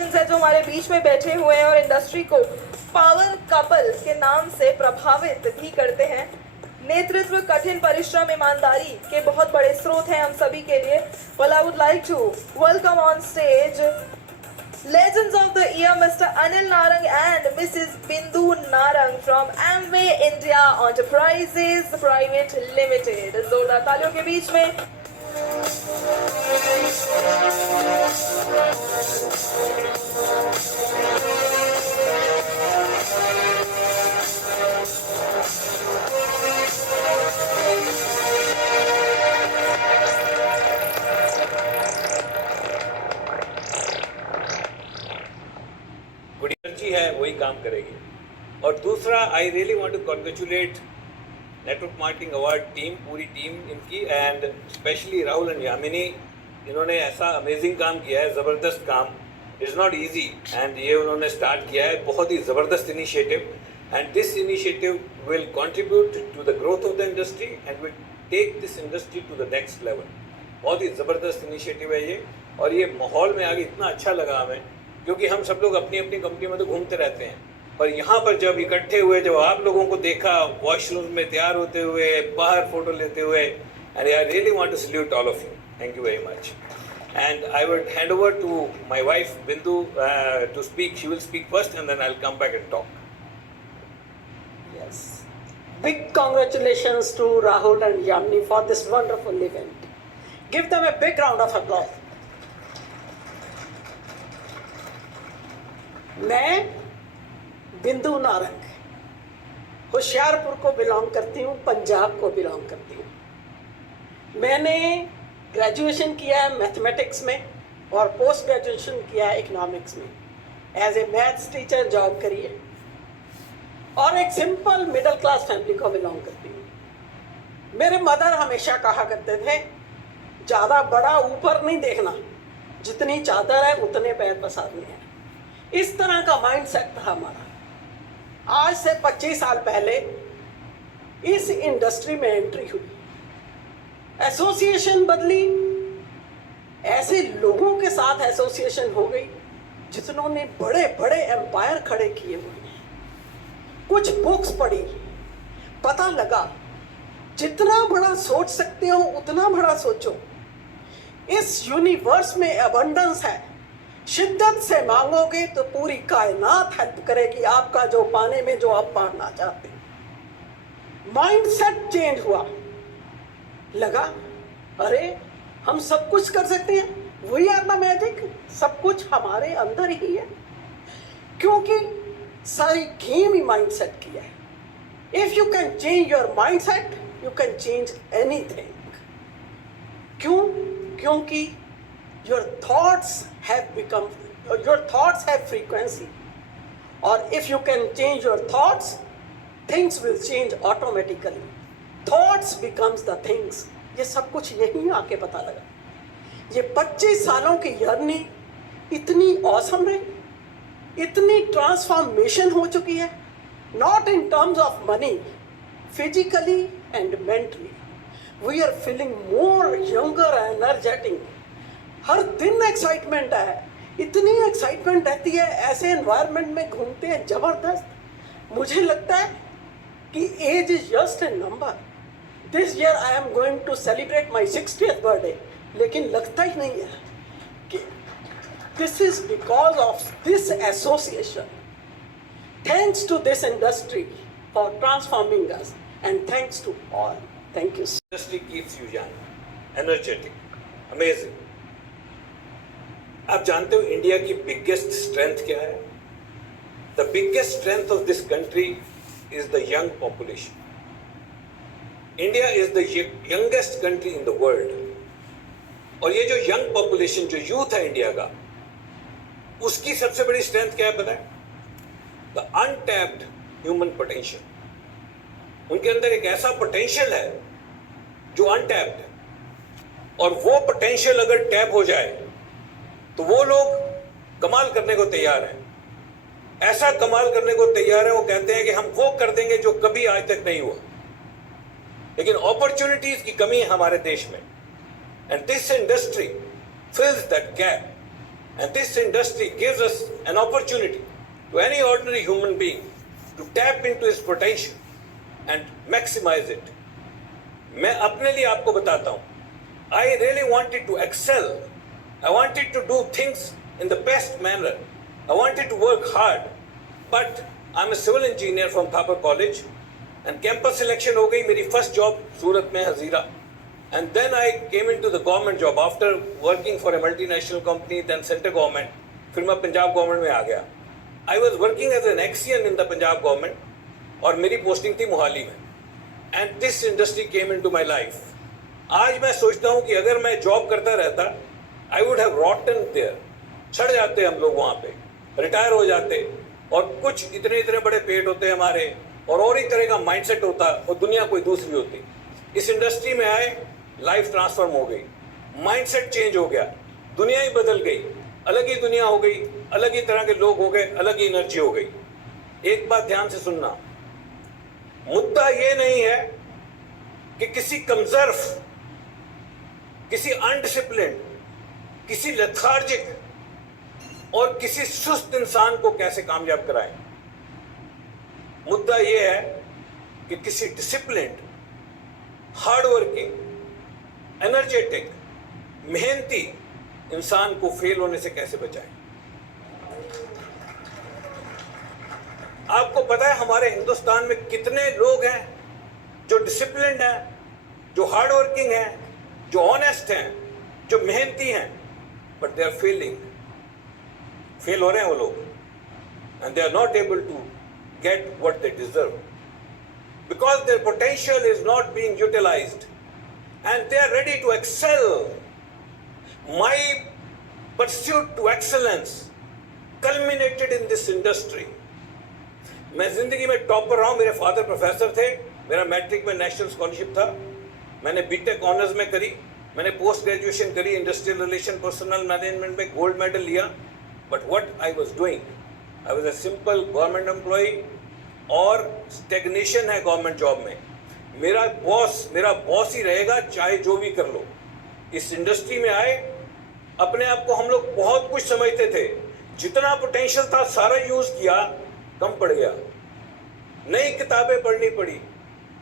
Legends हैं जो हमारे बीच में बैठे हुए हैं और इंडस्ट्री को पावर कपल के नाम से प्रभावित भी करते हैं। नेतृत्व, कठिन परिश्रम, ईमानदारी के बहुत बड़े स्रोत हैं हम सभी के लिए। Well, I would like to welcome on stage legends of the year, Mr. Anil Narang and Mrs. Bindu Narang from Amway India Enterprises Private Limited. जोरदार तालियों के बीच में गुड एनर्जी है वही काम करेगी। और दूसरा, I really want to congratulate network marketing award team, पूरी टीम इनकी, and specially Rahul and Yamini. इन्होंने ऐसा अमेजिंग काम किया है, ज़बरदस्त काम, इज़ नॉट ईजी, एंड ये उन्होंने स्टार्ट किया है, बहुत ही ज़बरदस्त initiative, and this initiative will contribute to the growth of the industry and will take this industry to the next level. बहुत ही ज़बरदस्त इनिशिएटिव है ये, और ये माहौल में आगे इतना अच्छा लगा हमें, क्योंकि हम सब लोग अपनी अपनी कंपनी में तो घूमते रहते हैं, पर यहाँ पर जब इकट्ठे हुए, जब आप लोगों को देखा वॉशरूम में तैयार होते हुए, बाहर फोटो लेते हुए, and I really want to salute all of you, thank you very much. And I will hand over to my wife Bindu to speak, she will speak first and then I will come back and talk. Yes. Big congratulations to Rahul and Yamini for this wonderful event. Give them a big round of applause. मैं बिंदु नारंग होशियारपुर को belong करती हूँ, पंजाब को belong करती हूँ। मैंने graduation किया है मैथमेटिक्स में और पोस्ट ग्रेजुएशन किया है इकोनॉमिक्स में। As a maths teacher job करी है और एक सिंपल मिडिल क्लास फैमिली को बिलोंग करती हूँ। मेरे मदर हमेशा कहा करते थे, ज़्यादा बड़ा ऊपर नहीं देखना, जितनी चादर है उतने पैर पसारने हैं। इस तरह का माइंड सेट था हमारा। आज से 25 साल पहले इस इंडस्ट्री में एंट्री हुई, एसोसिएशन बदली, ऐसे लोगों के साथ एसोसिएशन हो गई जिन्होंने बड़े बड़े एम्पायर खड़े किए हुए हैं। कुछ बुक्स पढ़ी, पता लगा जितना बड़ा सोच सकते हो उतना बड़ा सोचो। इस यूनिवर्स में अबंडेंस है, शिद्दत से मांगोगे तो पूरी कायनात हेल्प करेगी आपका जो पाने में, जो आप पाना चाहते हैं। माइंड सेट चेंज हुआ, लगा अरे हम सब कुछ कर सकते हैं, वही आर द मैजिक, सब कुछ हमारे अंदर ही है, क्योंकि सारी गेम ही माइंड सेट की है। If you can change your mind set you can change anything. क्यों? क्योंकि your thoughts have frequency, or if you can change your thoughts, things will change automatically. Thoughts becomes the things. ये सब कुछ यहीं आके पता लगा। ये 25 सालों की जर्नी इतनी awesome रही, इतनी ट्रांसफॉर्मेशन हो चुकी है, not in terms of money, physically and mentally. We are feeling more younger and energetic. हर दिन एक्साइटमेंट है, इतनी एक्साइटमेंट रहती है, ऐसे एनवायरनमेंट में घूमते हैं ज़बरदस्त। मुझे लगता है कि age is just a number. This year I am going to celebrate my 60th birthday, लेकिन लगता ही नहीं है कि this is because of this association. Thanks to this industry for transforming us and thanks to all. Thank you. Industry keeps you young, energetic, amazing. आप जानते हो India की बिगेस्ट स्ट्रेंथ क्या है? The biggest strength of this country is the young population. India is the youngest country in the world, और ये जो young population, जो यूथ है इंडिया का, उसकी सबसे बड़ी स्ट्रेंथ क्या है पता है? The untapped human potential. उनके अंदर एक ऐसा पोटेंशियल है जो अनटैप्ड है, और वो पोटेंशियल अगर टैप हो जाए तो वो लोग कमाल करने को तैयार हैं। ऐसा कमाल करने को तैयार है, वो कहते हैं कि हम वो कर देंगे जो कभी आज तक नहीं हुआ। लेकिन अपॉर्चुनिटीज की कमी है हमारे देश में, and this industry fills that gap, And this industry gives us an opportunity to any ordinary human being to tap into his potential and maximize it. मैं अपने लिए आपको बताता हूँ, I really wanted to excel. I wanted to do things in the best manner. I wanted to work hard. But I'm a civil engineer from Thapar College and campus selection हो गई. मेरी first job सूरत में Hazira. And then I came into the government job after working for a multinational company, then center government. फिर मैं Punjab government में आ गया. I was working as an Axian in the Punjab government और मेरी पोस्टिंग थी मोहाली में. And this industry came into my life. आज मैं सोचता हूँ कि अगर मैं जॉब करता रहता, I would have rotten there. सड़ जाते हम लोग वहाँ पे, रिटायर हो जाते और कुछ इतने बड़े पेट होते हमारे और ही तरह का माइंडसेट होता और दुनिया कोई दूसरी होती. इस इंडस्ट्री में आए, लाइफ ट्रांसफॉर्म हो गई, माइंडसेट चेंज हो गया, दुनिया ही बदल गई, अलग ही दुनिया हो गई, अलग ही तरह के लोग हो गए, अलग ही एनर्जी हो गई. एक बात ध्यान से सुनना, मुद्दा ये नहीं है कि किसी कमजर्फ, किसी अनडिसिप्लिन, किसी लेथार्जिक और किसी सुस्त इंसान को कैसे कामयाब कराएं. मुद्दा ये है कि किसी डिसिप्लिन्ड, हार्डवर्किंग, एनर्जेटिक, मेहनती इंसान को फेल होने से कैसे बचाएं. आपको पता है हमारे हिंदुस्तान में कितने लोग हैं जो डिसिप्लिन्ड हैं, जो हार्ड वर्किंग हैं, जो ऑनेस्ट हैं, जो मेहनती हैं, but they are failing. Fail हो रहे हैं वो लोग and they are not able to get what they deserve because their potential is not being utilised and they are ready to excel. My pursuit to excellence culminated in this industry. मैं जिंदगी में topper रहा हूँ. मेरे father professor थे, मेरा matric में national scholarship था, मैंने बीटेक ऑनर्स में करी, मैंने पोस्ट ग्रेजुएशन करी इंडस्ट्रियल रिलेशन पर्सनल मैनेजमेंट में, गोल्ड मेडल लिया. But what I was doing, I was a simple government employee और स्टेग्नेशन है गवर्नमेंट जॉब में. मेरा बॉस ही रहेगा चाहे जो भी कर लो. इस इंडस्ट्री में आए, अपने आप को हम लोग बहुत कुछ समझते थे, जितना पोटेंशियल था सारा यूज किया, कम पड़ गया. नई किताबें पढ़नी पड़ी,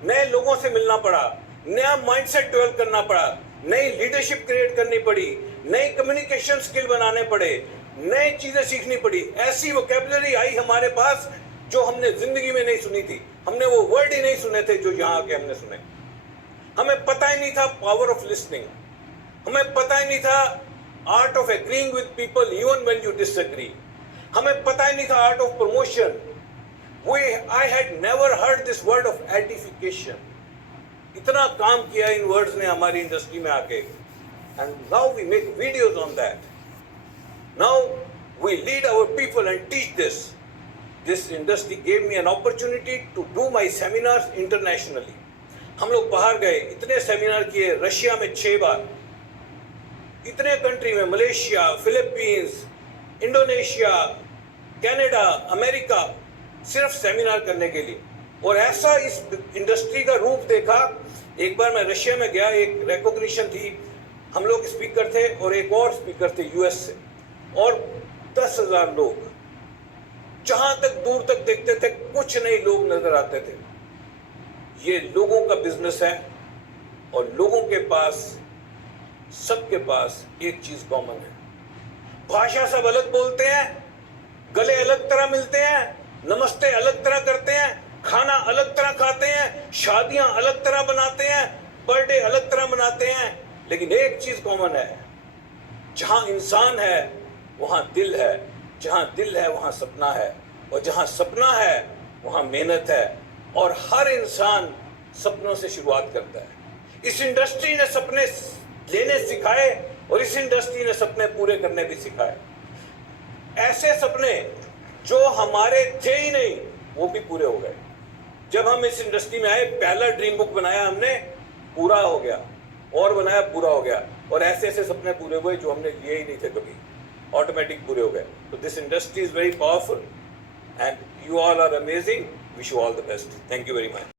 नए लोगों से मिलना पड़ा, नया माइंडसेट डेवलप करना पड़ा, नई लीडरशिप क्रिएट करनी पड़ी, नई कम्युनिकेशन स्किल बनाने पड़े, नई चीजें सीखनी पड़ी. ऐसी वोकैबुलरी आई हमारे पास जो हमने जिंदगी में नहीं सुनी थी. हमने वो वर्ड ही नहीं सुने थे जो यहाँ आके हमने सुने. हमें पता ही नहीं था पावर ऑफ लिसनिंग, हमें पता ही नहीं था art of agreeing with people even when you disagree, हमें पता ही नहीं था art of promotion. I had never heard this word of edification. इतना काम किया इन वर्ड्स ने हमारी इंडस्ट्री में आके. And now we make videos on that. Now we lead our people and teach this. This industry gave me an opportunity to do my seminars internationally. हम लोग बाहर गए, इतने सेमिनार किए, रशिया में 6 बार, इतने कंट्री में, Malaysia, Philippines, Indonesia, Canada, America, सिर्फ सेमिनार करने के लिए. और ऐसा इस इंडस्ट्री का रूप देखा. एक बार मैं रशिया में गया, एक रिकॉग्निशन थी, हम लोग स्पीकर थे और एक और स्पीकर थे यूएस से, और 10,000 लोग, जहां तक दूर तक देखते थे कुछ नहीं लोग नजर आते थे. ये लोगों का बिजनेस है और लोगों के पास, सबके पास एक चीज कॉमन है. भाषा सब अलग बोलते हैं, गले अलग तरह मिलते हैं, नमस्ते अलग तरह करते हैं, खाना अलग तरह खाते हैं, शादियां अलग तरह बनाते हैं, बर्थडे अलग तरह मनाते हैं, लेकिन एक चीज कॉमन है, जहां इंसान है वहां दिल है, जहां दिल है वहां सपना है, और जहां सपना है वहां मेहनत है, और हर इंसान सपनों से शुरुआत करता है. इस इंडस्ट्री ने सपने लेने सिखाए और इस इंडस्ट्री ने सपने पूरे करने भी सिखाए. ऐसे सपने जो हमारे थे ही नहीं वो भी पूरे हो गए. जब हम इस इंडस्ट्री में आए, पहला ड्रीम बुक बनाया हमने, पूरा हो गया, और बनाया, पूरा हो गया, और ऐसे ऐसे सपने पूरे हुए जो हमने लिए ही नहीं थे कभी, ऑटोमेटिक पूरे हो गए. तो this industry is very powerful and you all are amazing. Wish you all the best. Thank you very much.